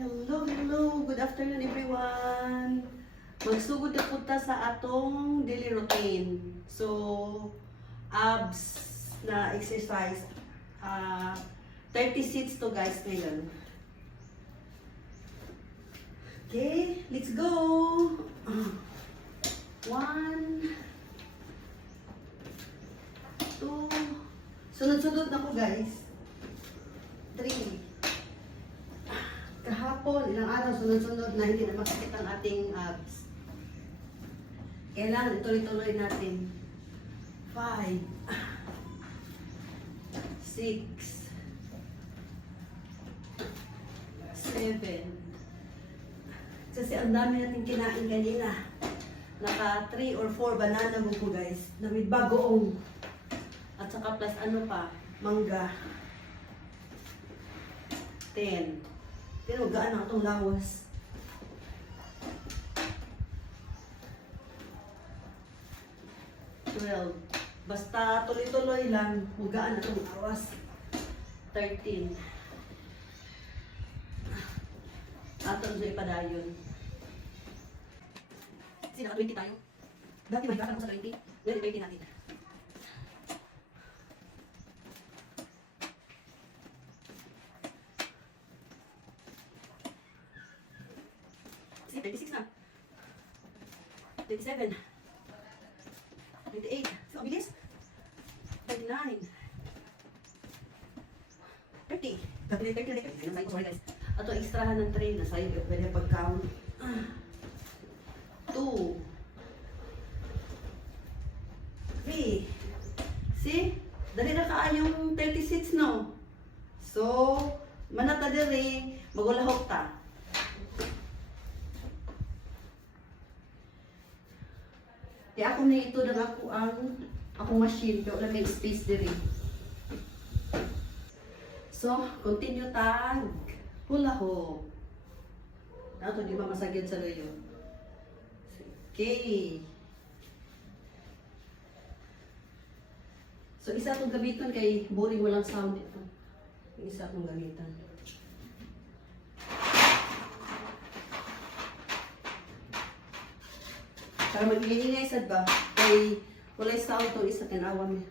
Hello, hello. Good afternoon, everyone. Magsugod na punta sa atong daily routine. So, abs na exercise. 30 seats to guys ngayon. Okay, let's go. 1, 2. Sunod-sunod na ko guys. 3. Kahapon, ilang araw, sunod-sunod na hindi na makikita ang ating abs. Kailangan ituloy-tuloy natin. 5, 6, 7. Kasi ang dami natin kinain kanina. Naka 3 or 4 banana buko guys. Na with bagoong. At saka plus ano pa, mangga. 10. Pero gaan ang itong lawas. 12. Basta tuloy-tuloy lang, magaan na itong lawas. 13. Atong sa ipadayon. Kasi naka 20 tayo. Dati mahirapan ako sa 20. Ngayon 20 natin. Sige, 26 na. 27. 28. So, ang bilis. 29. 30. 30. Sorry guys. Ato extrahan ng train na sa'yo. Pwede pag-count. 2. 3. See? Dali na kaayong 36 no? So, manata diri, magulahok ta. Kaya ako na ito na ako akong machine. Kaya wala may space diri. So, continue tag. Hula ho. Ito, di ba masagyan sa loyo? Okay. So, isa itong gamitan kay boring walang sound ito. Isa itong gamitan. Para mag-iingay sad ba? Kay walay sound itong isa tinawa niya.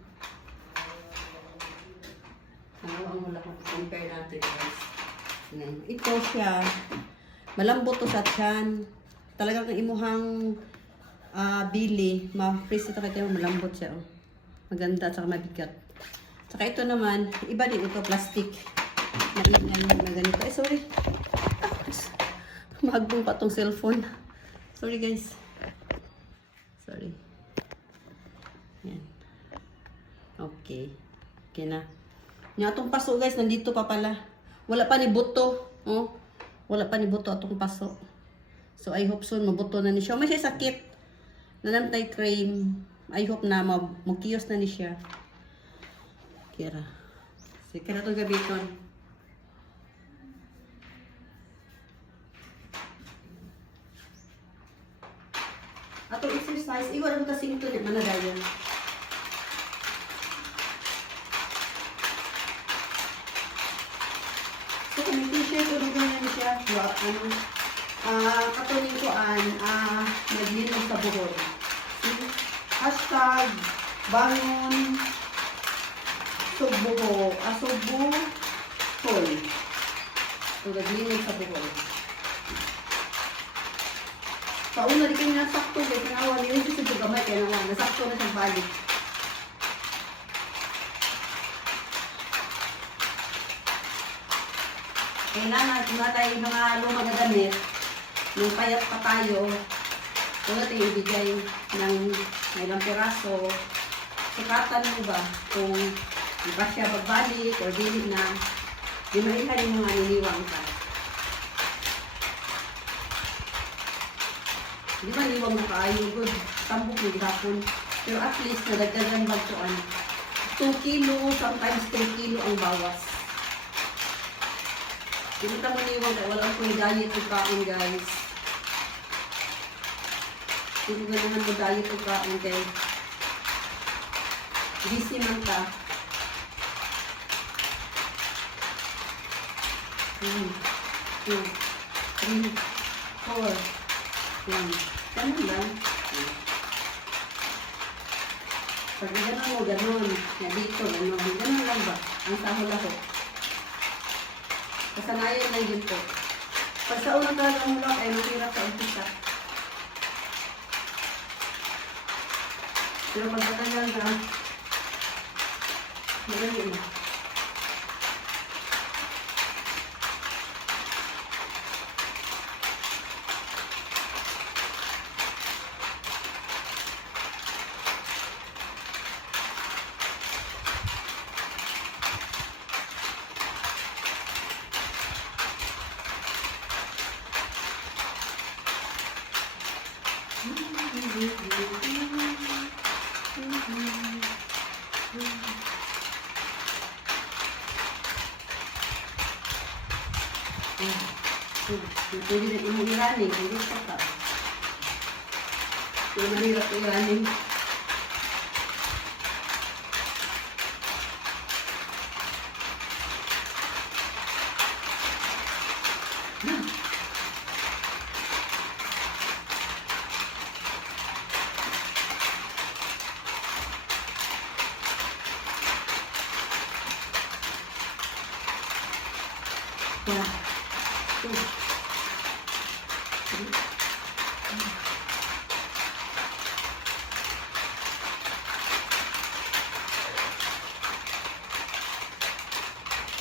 Tanawa mo lang kung compare natin guys. Ito siya, malambot to sa tiyan. Talagang imuhang bili, ma-freeze ito kaya malambot siya. Oh. Maganda at saka mabigat. Saka ito naman, iba din ito, plastic. Maingay na ganito. Ay, sorry. Mahagbong pa tong cellphone. Sorry guys. Sorry. Yan. Okay. Okay na. Yung atong paso guys, nandito pa pala. Wala pa ni buto. Oh. Wala pa ni buto atong paso. So I hope soon mabuto na ni siya. May siya sakit. Nanamtay cream. I hope na magkiyos na ni siya. Kira. Sige na itong gabiton. Atong exercise, iwan ang kasing ito niya manadayon. So kung may t-shirt, ulit na siya. Katunin ko naglinog sa buhol. Hashtag bangon subuho subuhol. So naglinog sa buhol. Pauna di kayo nasakto guys. Nawa nila siya sa gamay kaya nawa. Nasakto na siyang balik. Kailangan kung na tayo mga lumang na damit, yung payat pa tayo, kung natin ibigay ng ilang piraso, sukatan mo ba kung di ba siya magbalik o di na, di malihan yung mga niliwang ka. Di ba liwang na kaayo, good, tambok yung gapon. Pero at least, nadagdagan bagtuan. 2 kilo, sometimes 3 kilo ang bawas. Hindi ka mo niwag, wala akong diet o kain guys. Hindi ka naman mo diet o kain guys. Busy man ka. 3, 4. Yan. Ganun lang. Pag ganun mo, ganun. Yan dito, ganun. Ganun lang ba? Ang sahol-lahok. Kasanayan lang yun po. Pag sa unang talaga hulak ay mahirap sa umpisa. Pero pag katagal na, madali na. Pwede na imong-iraning, hindi sa ka. Kung mahirap iraning.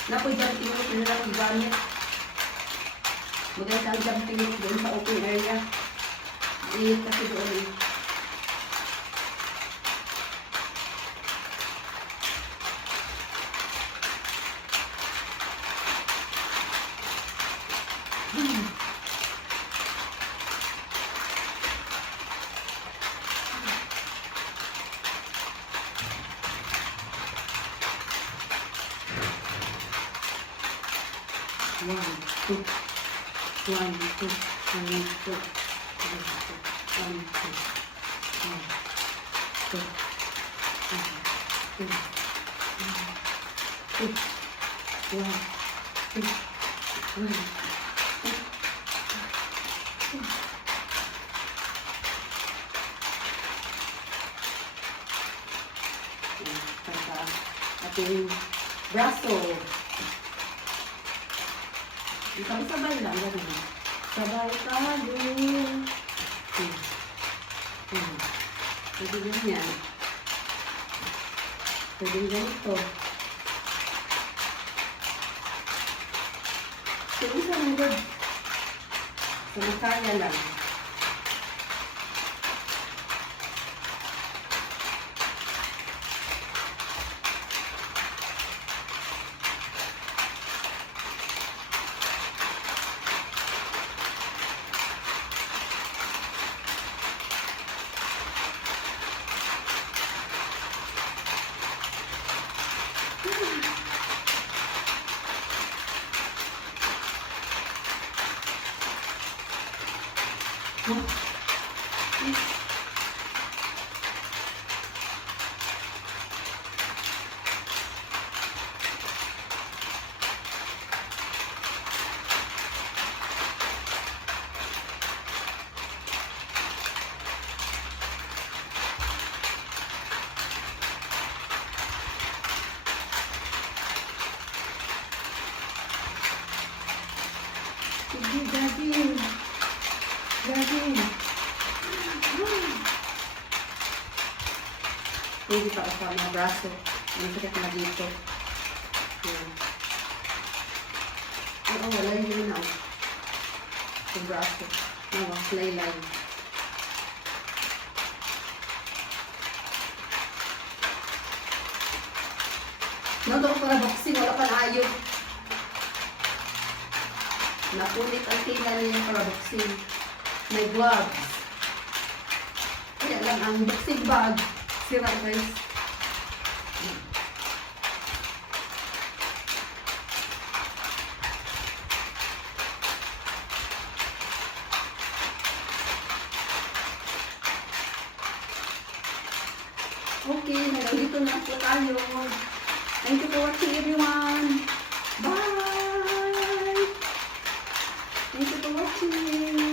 Napoy jumping rope na lang gamit. Maganda ang jumping rope doon sa open area. Iit kasi doon eh. One, two, one, two, one, two, one, two, ating braso. Ikaw sabay lang, gano'n. Sabay tayo. Pwede ganyan. Pwede ganito. Kung isa lang good. Sumakaya lang. Sige, gagin. Gagin. Pwede pa ako mga braso. Ang sakit na dito. Oo, wala yun na. Ang braso. Oo, laylay. Nandun ko para boxing, wala pa na ayun. Napunit ang tila niya para boxing. May gloves. Kaya lang ang boxing bag. Sira guys. Okay, hanggang dito na po tayo. Thank you for watching everyone. Bye! Thank you for watching. watching.